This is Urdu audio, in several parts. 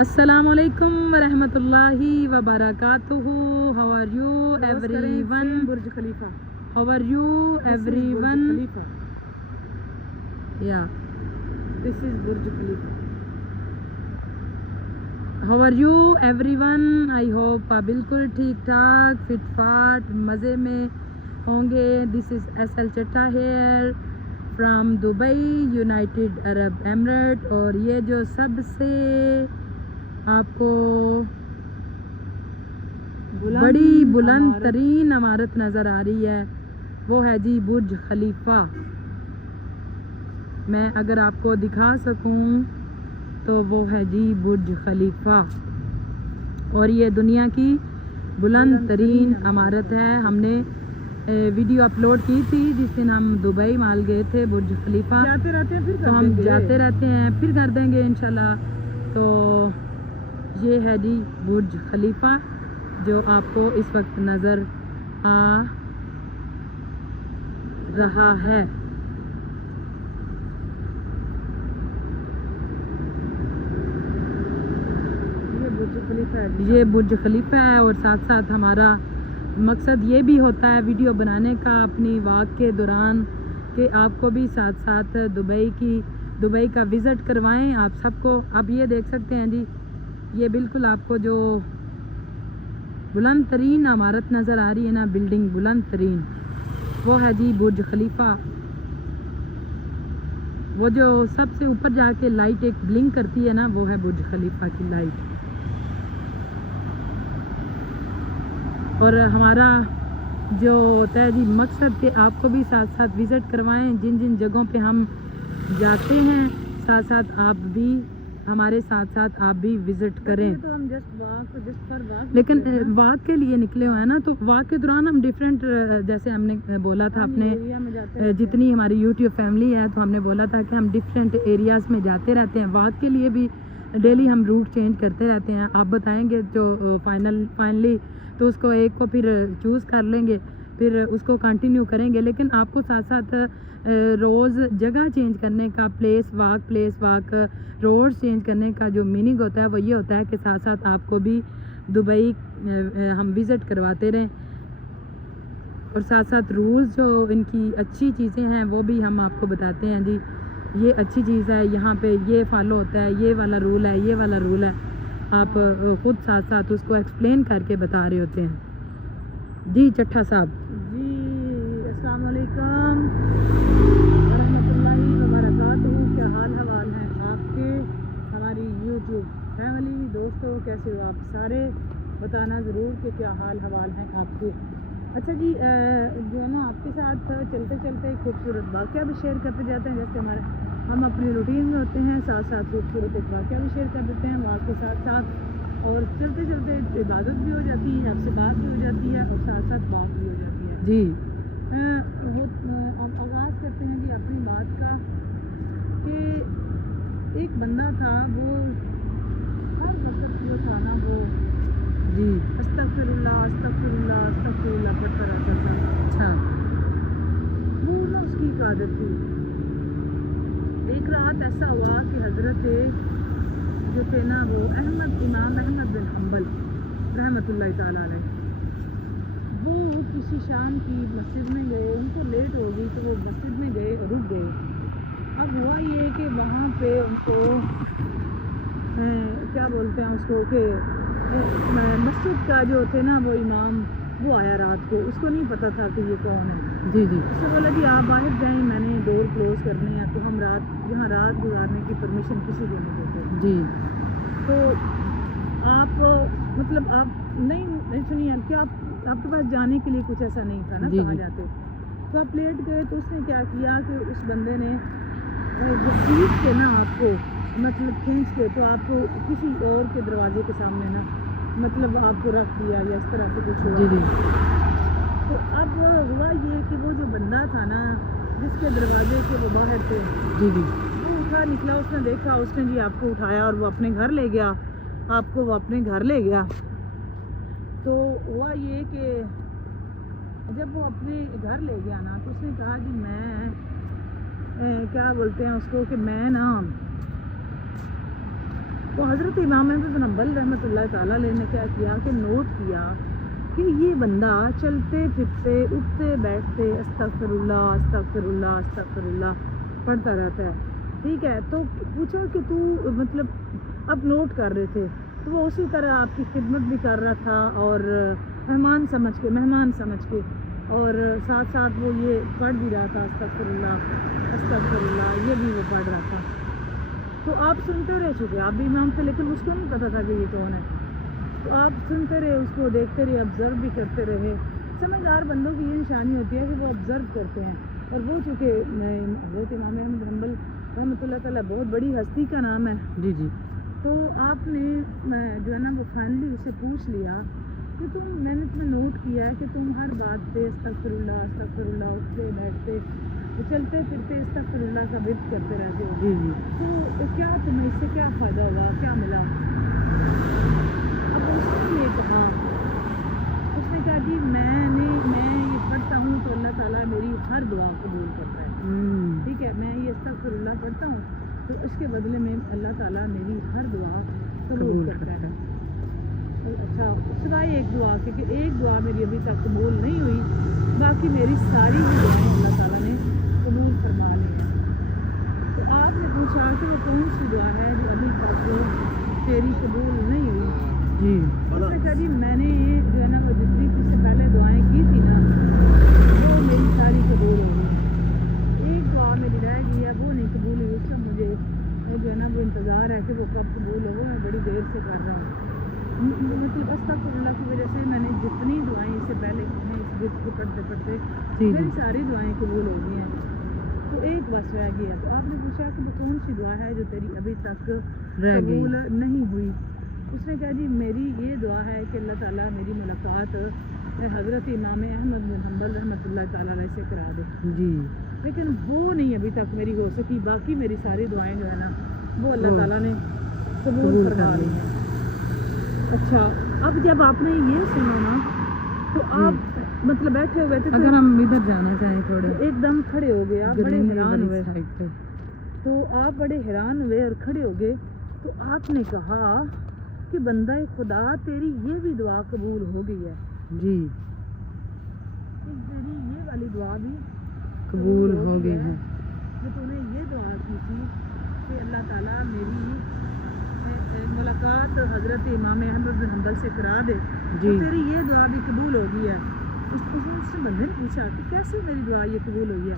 السلام علیکم ورحمۃ اللہ وبرکاتہ. How are you everyone? برج خلیفہ. How are you everyone? Yeah. This is برج خلیفہ. How are you everyone? I hope بالکل ٹھیک ٹھاک فٹ فاٹ مزے میں ہوں گے. This is SL چٹا here from دبئی یونائٹیڈ عرب ایمریٹ. اور یہ جو سب سے آپ کو بڑی بلند ترین عمارت نظر آ رہی ہے وہ ہے جی برج خلیفہ. میں اگر آپ کو دکھا سکوں تو وہ ہے جی برج خلیفہ. اور یہ دنیا کی بلند ترین عمارت ہے. ہم نے ویڈیو اپلوڈ کی تھی جس دن ہم دبئی مال گئے تھے برج خلیفہ. تو ہم جاتے رہتے ہیں پھر کر دیں گے انشاءاللہ. تو یہ ہے جی برج خلیفہ جو آپ کو اس وقت نظر آ رہا ہے. یہ برج خلیفہ ہے. اور ساتھ ساتھ ہمارا مقصد یہ بھی ہوتا ہے ویڈیو بنانے کا اپنی واک کے دوران کہ آپ کو بھی ساتھ ساتھ دبئی کا وزٹ کروائیں آپ سب کو. آپ یہ دیکھ سکتے ہیں جی یہ بالکل آپ کو جو بلند ترین عمارت نظر آ رہی ہے نا, بلڈنگ بلند ترین, وہ ہے جی برج خلیفہ. وہ جو سب سے اوپر جا کے لائٹ ایک بلنک کرتی ہے نا وہ ہے برج خلیفہ کی لائٹ. اور ہمارا جو ہوتا ہے جی مقصد کہ آپ کو بھی ساتھ ساتھ وزٹ کروائیں جن جن جگہوں پہ ہم جاتے ہیں. ساتھ ساتھ آپ بھی ہمارے ساتھ آپ بھی وزٹ کریں. لیکن واک کے لیے نکلے ہوئے ہیں نا, تو واک کے دوران ہم ڈیفرنٹ جیسے ہم نے بولا تھا اپنے جتنی ہماری یوٹیوب فیملی ہے تو ہم نے بولا تھا کہ ہم ڈفرینٹ ایریاز میں جاتے رہتے ہیں. واک کے لیے بھی ڈیلی ہم روٹ چینج کرتے رہتے ہیں. آپ بتائیں گے جو فائنلی تو اس کو ایک کو پھر چوز کر لیں گے, پھر اس کو کنٹینیو کریں گے. لیکن آپ کو ساتھ ساتھ روز جگہ چینج کرنے کا پلیس واک روڈ چینج کرنے کا جو میننگ ہوتا ہے وہ یہ ہوتا ہے کہ ساتھ ساتھ آپ کو بھی دبئی ہم وزٹ کرواتے رہیں. اور ساتھ ساتھ رولز جو ان کی اچھی چیزیں ہیں وہ بھی ہم آپ کو بتاتے ہیں جی یہ اچھی چیز ہے, یہاں پہ یہ فالو ہوتا ہے, یہ والا رول ہے, یہ والا رول ہے. آپ خود ساتھ ساتھ اس کو ایکسپلین کر کے بتا رہے ہوتے ہیں. جی چٹھا صاحب. جی السلام علیکم ورحمۃ اللہ وبرکاتہ. کیا حال حوال ہیں آپ کے, ہماری یوٹیوب فیملی دوستوں, کیسے ہو آپ سارے؟ بتانا ضرور کہ کیا حال حوال ہیں آپ کے. اچھا جی جو ہے نا آپ کے ساتھ چلتے چلتے خوبصورت واقعہ بھی شیئر کرتے جاتے ہیں. جیسے ہم اپنے روٹین میں ہوتے ہیں ساتھ ساتھ خوبصورت ایک واقعہ بھی شیئر کر دیتے ہیں واقع کے ساتھ ساتھ. اور چلتے چلتے عبادت بھی ہو جاتی ہے, آپ سے بات بھی ہو جاتی ہے, اور ساتھ ساتھ بات بھی ہو جاتی ہے. جی ہم آغاز کرتے ہیں جی اپنی بات کا کہ ایک بندہ تھا وہ ہر وقت جو تھا نا وہ جی استغفر اللہ استغفر اللہ استغفر اللہ پڑھتا رہتا تھا. اچھا. وہ نا اس کی ایک عادت تھی. ایک رات ایسا ہوا کہ حضرت جو تھے نا وہ امام احمد بن حنبل رحمۃ اللہ تعالیٰ علیہ, وہ کسی شام کی مسجد میں گئے. ان کو لیٹ ہو گئی تو وہ مسجد میں گئے اور رک گئے. اب ہوا یہ کہ وہاں پہ ان کو کیا بولتے ہیں اس کو کہ مسجد کا جو تھے نا وہ امام وہ آیا رات کو. اس کو نہیں پتہ تھا کہ یہ کون ہے. جی جی. اس نے بولا جی آپ باہر جائیں, میں نے ڈور کلوز کرنی ہے, تو ہم یہاں رات گزارنے کی پرمیشن کسی کو نہیں دیتے. جی. تو آپ مطلب آپ نہیں سنیے کہ آپ کے پاس جانے کے لیے کچھ ایسا نہیں تھا نا کہاں جاتے. تو آپ لیٹ گئے تو اس نے کیا کیا کہ اس بندے نے کھینچ کے نا آپ کو مطلب کھینچ کے تو آپ کو کسی اور کے دروازے کے سامنے نا مطلب آپ کو رکھ دیا یا اس طرح سے کچھ ہوا. جی جی. تو اب ہوا یہ کہ وہ جو بندہ تھا نا جس کے دروازے کے وہ باہر تھے, جی جی, وہ اٹھا نکلا. اس نے دیکھا, اس نے جی آپ کو اٹھایا اور وہ اپنے گھر لے گیا. آپ کو وہ اپنے گھر لے گیا. تو ہوا یہ کہ جب وہ اپنے گھر لے گیا نا تو اس نے کہا جی میں کیا بولتے ہیں اس کو کہ میں نا تو حضرت امام احمد بن حنبل رحمۃ اللہ تعالیٰ علیہ نے کیا کیا کہ نوٹ کیا کہ یہ بندہ چلتے پھرتے اٹھتے بیٹھتے استغفر اللہ استغفر اللہ استغفر اللہ پڑھتا رہتا ہے. ٹھیک ہے, تو پوچھا کہ تو مطلب اب نوٹ کر رہے تھے, تو وہ اسی طرح آپ کی خدمت بھی کر رہا تھا اور مہمان سمجھ کے اور ساتھ ساتھ وہ یہ پڑھ بھی رہا تھا استغفر اللہ یہ بھی وہ پڑھ رہا تھا. تو آپ سنتے رہ چکے, آپ بھی امام تھے لیکن اس کو نہیں پتہ تھا کہ یہ کون ہے. تو آپ سنتے رہے, اس کو دیکھتے رہے, آبزرو بھی کرتے رہے. سمجھدار بندوں کی یہ نشانی ہوتی ہے کہ وہ آبزرو کرتے ہیں. اور وہ چونکہ حضرت امام احمد بن حنبل رحمۃ اللہ تعالیٰ بہت بڑی ہستی کا نام ہے. جی جی. تو آپ نے جو ہے نا وہ فائنلی اسے پوچھ لیا کہ میں نے تمہیں نوٹ کیا ہے کہ تم ہر بات پہ استغفر اللہ اٹھتے بیٹھتے چلتے پھرتے استغفر اللہ کا ورد کرتے رہتے ہو. جی جی. تو کیا تمہیں اس سے کیا فائدہ ہوا, کیا ملا؟ اب اس نے کہا جی میں یہ پڑھتا ہوں تو اللہ تعالیٰ میری ہر دعا قبول کرتا ہے. ٹھیک ہے, میں یہ استغفر اللہ پڑھتا ہوں تو اس کے بدلے میں اللہ تعالیٰ میری ہر دعا قبول کرتا ہے. اچھا, سوائے ایک دعا کہ ایک دعا میری ابھی تک قبول نہیں ہوئی, باقی میری ساری ہی دعائیں اللہ تعالیٰ نے قبول فرما لی ہیں. تو آپ نے پوچھا کہ وہ کون سی دعا ہے جو ابھی تک تیری قبول نہیں ہوئی؟ جی. اس نے کہا جی میں نے یہ جو ہے نا وہ جتنی اس سے پہلے دعائیں کی تھی نا وہ میری ساری قبول ہو گئی. ایک دعا میری رہ گئی ہے, وہ نہیں قبول ہوئی. اس کا مجھے جو ہے نا وہ انتظار ہے کہ وہ کب قبول ہو. میں بڑی دیر سے کر رہا ہوں. مطلب استغفر اللہ کی وجہ سے میں نے جتنی دعائیں اس سے پہلے اس گفت کو پڑھتے میری ساری دعائیں قبول ہو گئی ہیں. تو ایک بس رہ گیا. تو آپ نے پوچھا کہ وہ کون سی دعا ہے جو تیری ابھی تک قبول نہیں ہوئی؟ اس نے کہا جی میری یہ دعا ہے کہ اللہ تعالیٰ میری ملاقات حضرت امام احمد بن حنبل رحمۃ اللہ تعالیٰ علیہ سے کرا دے. جی. لیکن وہ نہیں ابھی تک میری ہو سکی. باقی میری ساری دعائیں جو ہے نا وہ اللہ تعالیٰ نے قبول فرما لی ہیں. اچھا, اب جب آپ نے یہ سنا نا تو آپ مطلب بیٹھے ہوئے تھے, اگر ہم ادھر جانا چاہیں تھوڑے ایک دم کھڑے ہو گئے. آپ بڑے حیران ہوئے. سائڈ پہ تو آپ بڑے حیران ہوئے اور کھڑے ہو گئے. تو آپ نے کہا کہ بندہ خدا تیری یہ بھی دعا قبول ہو گئی ہے. جی. تیری یہ والی دعا بھی قبول ہو گئی ہے. جو تو نے یہ دعا کی تھی کہ اللہ تعالیٰ میری ملاقات حضرت امام احمد بن حنبل سے کرا دے. جی. تو تیری یہ دعا بھی قبول ہو گئی ہے. اس بندے نے پوچھا کہ کیسے میری دعا یہ قبول ہوئی ہے؟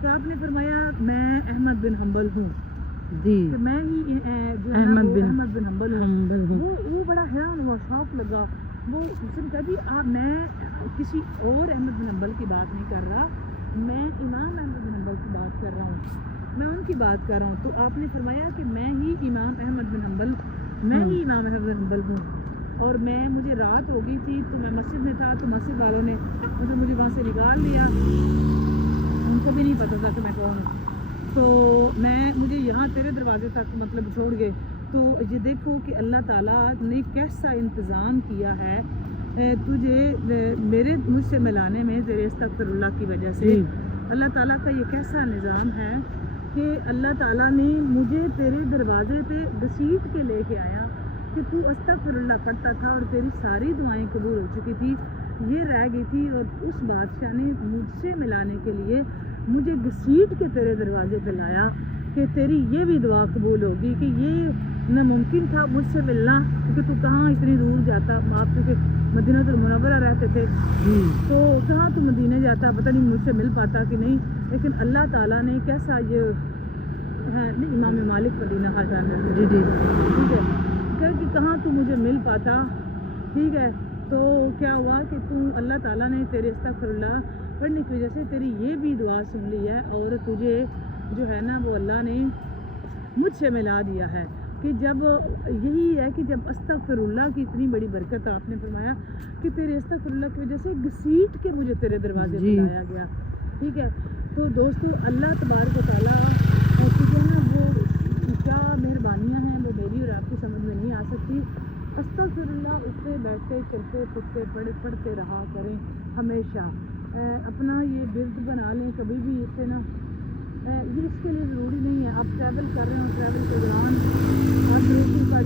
تو آپ نے فرمایا میں احمد بن حنبل ہوں. جی. کہ میں ہی جو ہے نا وہ احمد بن حنبل ہوں. وہ بڑا حیران ہوا, شوق لگا. وہ اس نے کہا جی میں کسی اور احمد بن حنبل کی بات نہیں کر رہا, میں امام احمد بن حنبل کی بات کر رہا ہوں, میں ان کی بات کر رہا ہوں. تو آپ نے فرمایا کہ میں ہی امام احمد بن حنبل ہوں. اور مجھے رات ہو گئی تھی تو میں مسجد میں تھا, تو مسجد والوں نے مجھے وہاں سے نکال لیا. ان کو بھی نہیں پتہ تھا کہ میں کون ہوں. تو مجھے یہاں تیرے دروازے تک مطلب چھوڑ گئے. تو یہ دیکھو کہ اللہ تعالیٰ نے کیسا انتظام کیا ہے تجھے مجھ سے ملانے میں تیرے استغفر اللہ کی وجہ سے. اللہ تعالیٰ کا یہ کیسا نظام ہے کہ اللہ تعالیٰ نے مجھے تیرے دروازے پہ گھسیٹ کے لے کے آیا کہ تو استغفر اللہ پڑھتا تھا اور تیری ساری دعائیں قبول ہو چکی تھی, یہ رہ گئی تھی. اور اس بادشاہ نے مجھ سے ملانے کے لیے مجھے گھسیٹ کے تیرے دروازے پہ لایا کہ تیری یہ بھی دعا قبول ہوگی. کہ یہ ناممکن تھا مجھ سے ملنا, کیونکہ تو کہاں اتنی دور جاتا. آپ کیونکہ مدینہ المنورہ رہتے تھے, تو کہاں تو مدینہ جاتا, پتہ نہیں مجھ سے مل پاتا کہ نہیں. لیکن اللہ تعالیٰ نے کیسا یہ ہے, امام مالک مدینہ ہر ٹائم میں. جی جی ٹھیک ہے, کہ کہاں تو مجھے مل پاتا. ٹھیک ہے, تو کیا ہوا کہ اللہ تعالیٰ نے تیرے استغفر اللہ پڑھنے کی وجہ سے تیری یہ بھی دعا سن لی ہے, اور تجھے جو ہے نا وہ اللہ نے مجھ سے ملا دیا ہے. کہ جب یہی ہے کہ جب استغفر اللہ کی اتنی بڑی برکت, آپ نے فرمایا کہ تیرے استغفر اللہ کی وجہ سے گھسیٹ کے مجھے تیرے دروازے پہ لایا گیا. ٹھیک ہے, تو دوستو اللہ تبارک و تعالیٰ جو ہے نا وہ کیا مہربانیاں ہیں وہ میری اور آپ کی سمجھ میں نہیں آ سکتی. استغفر اللہ اٹھتے بیٹھتے چلتے پھرتے پڑھتے رہا کریں ہمیشہ. اپنا یہ ورد بنا لیں کبھی بھی اس سے نا. یہ اس کے لیے ضروری نہیں ہے آپ ٹریول کر رہے ہوں, ٹریول کے دوران آپ روٹی پڑھ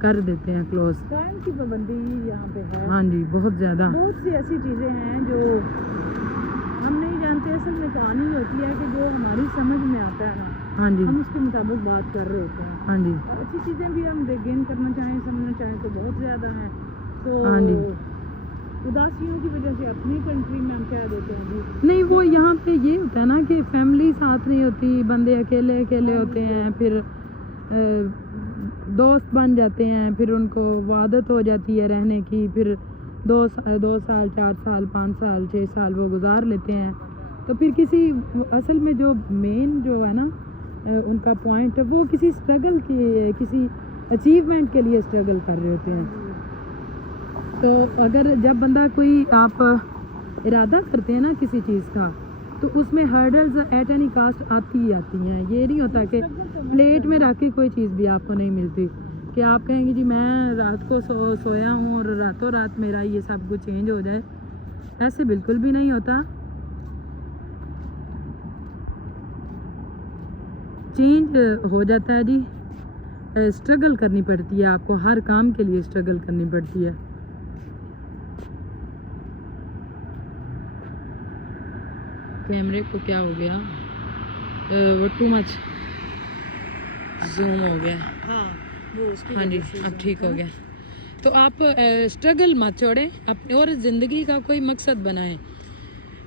کر دیتے ہیں کلوز. ٹائم کی پابندی یہاں پہ ہے. ہاں جی بہت زیادہ. بہت سی ایسی چیزیں ہیں جو ہم نہیں جانتے. اصل میں کہانی ہوتی ہے کہ جو ہماری سمجھ میں آتا ہے نا ہاں جی ہم اس کے مطابق بات کر رہے ہوتے ہیں. ہاں جی اچھی چیزیں بھی ہم گین کرنا چاہیں سمجھنا چاہیں تو بہت زیادہ ہیں. تو ہاں جی. اداسیوں کی وجہ سے اپنی کنٹری میں ہم کہہ دیتے ہیں جی نہیں وہ یہاں پہ یہ ہوتا ہے نا کہ فیملی ساتھ نہیں ہوتی, بندے اکیلے اکیلے ہوتے ہیں, پھر دوست بن جاتے ہیں, پھر ان کو عادت ہو جاتی ہے رہنے کی, پھر 2 سال 4 سال 5 سال 6 سال وہ گزار لیتے ہیں. تو پھر کسی اصل میں جو مین جو ہے نا ان کا پوائنٹ وہ کسی اسٹرگل کی کسی اچیومنٹ کے لیے اسٹرگل کر رہے ہوتے ہیں. تو اگر جب بندہ کوئی آپ ارادہ کرتے ہیں نا کسی چیز کا تو اس میں ہرڈلز ایٹ اینی کاسٹ آتی ہی آتی ہیں. یہ نہیں ہوتا کہ پلیٹ میں رکھ کے کوئی چیز بھی آپ کو نہیں ملتی کہ آپ کہیں گے جی میں رات کو سویا ہوں اور راتوں رات میرا یہ سب کچھ چینج ہو جائے. ایسے بالکل بھی نہیں ہوتا. چینج ہو جاتا ہے جی. اسٹرگل کرنی پڑتی ہے آپ کو, ہر کام کے لیے اسٹرگل کرنی پڑتی ہے. کیمرے کو کیا ہو گیا, وہ ٹو مچ زوم ہو گیا. ہاں وہ اس کی ہاں جی وجہ سے اب ٹھیک ہو گیا. تو آپ اسٹرگل مت چھوڑیں اپنے, اور زندگی کا کوئی مقصد بنائیں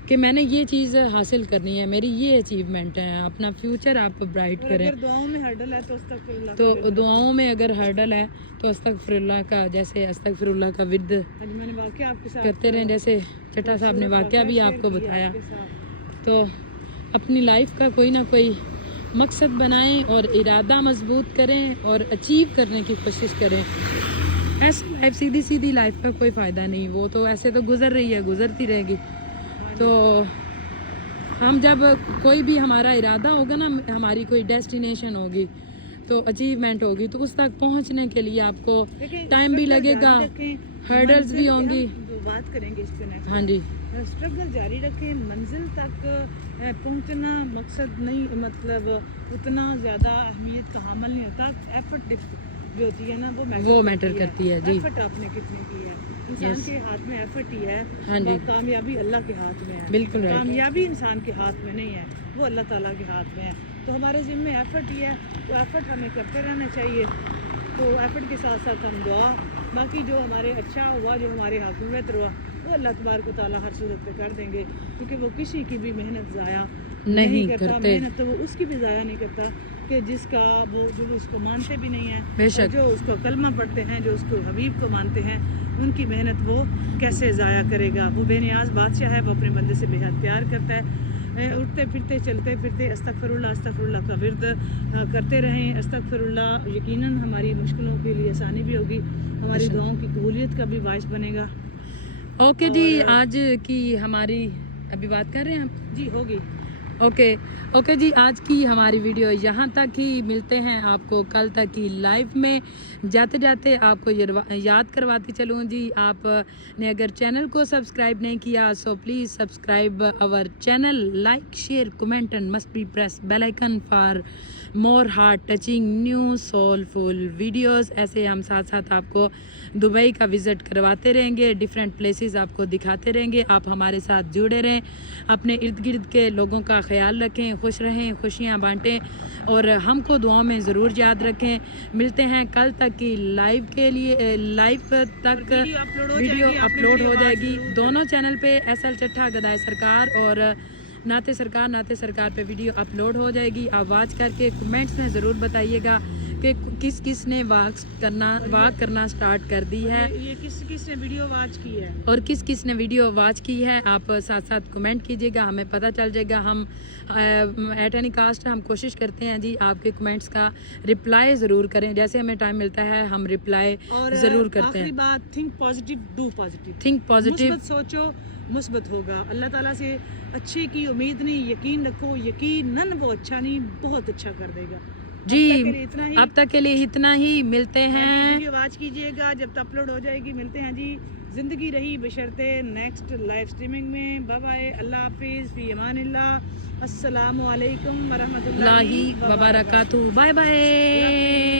کہ میں نے یہ چیز حاصل کرنی ہے, میری یہ اچیومنٹ ہے. اپنا فیوچر آپ برائٹ کریں. اگر دعاؤں میں ہرڈل ہے تو استغفر اللہ, تو دعاؤں میں اگر ہرڈل ہے تو استغفر اللہ کا, جیسے استغفر اللہ کا ورد میں نے واقعہ آپ کے ساتھ کرتے رہیں, جیسے چٹا صاحب نے واقعہ بھی آپ کو بتایا. تو اپنی لائف کا کوئی نہ کوئی مقصد بنائیں اور ارادہ مضبوط کریں اور اچیو کرنے کی کوشش کریں. ایسی لائف سیدھی سیدھی لائف کا کوئی فائدہ نہیں, وہ تو ایسے تو گزر رہی ہے, گزرتی رہے گی. تو ہم جب کوئی بھی ہمارا ارادہ ہوگا نا, ہماری کوئی ڈیسٹینیشن ہوگی تو اچیومنٹ ہوگی, تو اس تک پہنچنے کے لیے آپ کو ٹائم بھی لگے گا, ہرڈلز بھی ہوں گی. بات کریں گے اس پہ نیکسٹ. ہاں جی اسٹرگل جاری رکھیں. منزل تک پہنچنا مقصد نہیں, مطلب اتنا زیادہ اہمیت کا حامل نہیں ہوتا. ایفرٹ جو ہوتی ہے نا وہ میٹر کرتی ہے. جی ایفرٹ آپ نے کتنے کی ہے, انسان کے ہاتھ میں ایفرٹ ہی ہے. ہاں جی کامیابی اللہ کے ہاتھ میں ہے. بالکل رائٹ. کامیابی انسان کے ہاتھ میں نہیں ہے, وہ اللہ تعالیٰ کے ہاتھ میں ہے. تو ہمارے ذمہ میں ایفرٹ ہی ہے, تو ایفرٹ ہمیں کرتے رہنا چاہیے. تو ایفرٹ کے ساتھ ساتھ ہم دعا, باقی جو ہمارے اچھا ہوا, جو ہمارے ہاتھ میں بہتر ہوا, وہ اللہ تبارک و تعالیٰ ہر صورت پہ کر دیں گے, کیونکہ وہ کسی کی بھی محنت ضائع نہیں کرتا. محنت تو وہ اس کی بھی ضائع نہیں کرتا کہ جس کا وہ جو اس کو مانتے بھی نہیں ہیں, جو اس کو کلمہ پڑھتے ہیں, جو اس کو حبیب کو مانتے ہیں, ان کی محنت وہ کیسے ضائع کرے گا. وہ بے نیاز بادشاہ ہے, وہ اپنے بندے سے بے حد پیار کرتا ہے. اٹھتے پھرتے چلتے پھرتے استغفر اللہ کا ورد کرتے رہیں. استغفر اللہ یقیناً ہماری مشکلوں کے لیے آسانی بھی ہوگی, ہماری دعاؤں کی قبولیت کا بھی باعث بنے گا. اوکے جی, آج کی ہماری ابھی بات کر رہے ہیں ہم جی ہوگی. اوکے جی, آج کی ہماری ویڈیو یہاں تک ہی. ملتے ہیں آپ کو کل تک کی لائف میں. جاتے جاتے آپ کو یاد کرواتی چلوں جی, آپ نے اگر چینل کو سبسکرائب نہیں کیا so please subscribe our channel, like share comment and must be press bell icon for more heart touching new soulful videos. ایسے ہم ساتھ ساتھ آپ کو دبئی کا وزٹ کرواتے رہیں گے, ڈیفرنٹ پلیسز آپ کو دکھاتے رہیں گے. آپ ہمارے ساتھ جڑے رہیں, اپنے ارد گرد کے لوگوں کا خیال رکھیں, خوش رہیں, خوشیاں بانٹیں اور ہم کو دعاؤں میں ضرور یاد رکھیں. ملتے ہیں کل تک کی لائیو کے لیے. لائیو تک ویڈیو اپلوڈ ہو جائے گی دونوں چینل پہ, SL چٹھا گدائے سرکار اور نعت سرکار پہ ویڈیو اپلوڈ ہو جائے گی. آپ واچ کر کے کمنٹس میں ضرور بتائیے گا کہ کس نے واک کرنا سٹارٹ کر دی ہے, یہ کس نے ویڈیو واچ کی ہے, اور کس نے ویڈیو واچ کی ہے. آپ ساتھ ساتھ کمنٹ کیجیے گا, ہمیں پتہ چل جائے گا. ہم ایٹ اینی کاسٹ ہم کوشش کرتے ہیں جی آپ کے کمنٹس کا رپلائی ضرور کریں. جیسے ہمیں ٹائم ملتا ہے ہم رپلائی ضرور کرتے ہیں. آخری بات, think positive do positive. Think positive, مثبت سوچو مثبت ہوگا. اللہ تعالیٰ سے اچھے کی امید نہیں, یقین رکھو, یقیناً وہ اچھا نہیں بہت اچھا کر دے گا. جی اب تک کے لیے اتنا ہی. ملتے ہیں, ویڈیو واچ کیجیے گا جب تک اپلوڈ ہو جائے گی. ملتے ہیں جی زندگی رہی بشرطے نیکسٹ لائیو اسٹریمنگ میں. بائے بائے, اللہ حافظ, فی امان اللہ, السلام علیکم ورحمۃ اللہ وبرکاتہ. Bye bye.